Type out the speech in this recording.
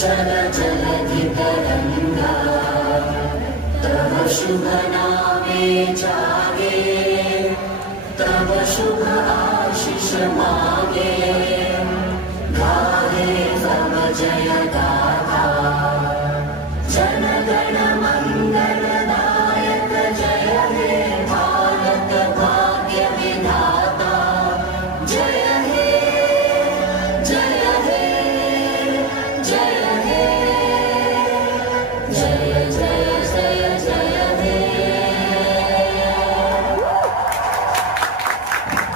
चल जलधि तरंगा तव शुभ नामे जागे तव शुभ आशीष मागे गाहे तव जय गाथा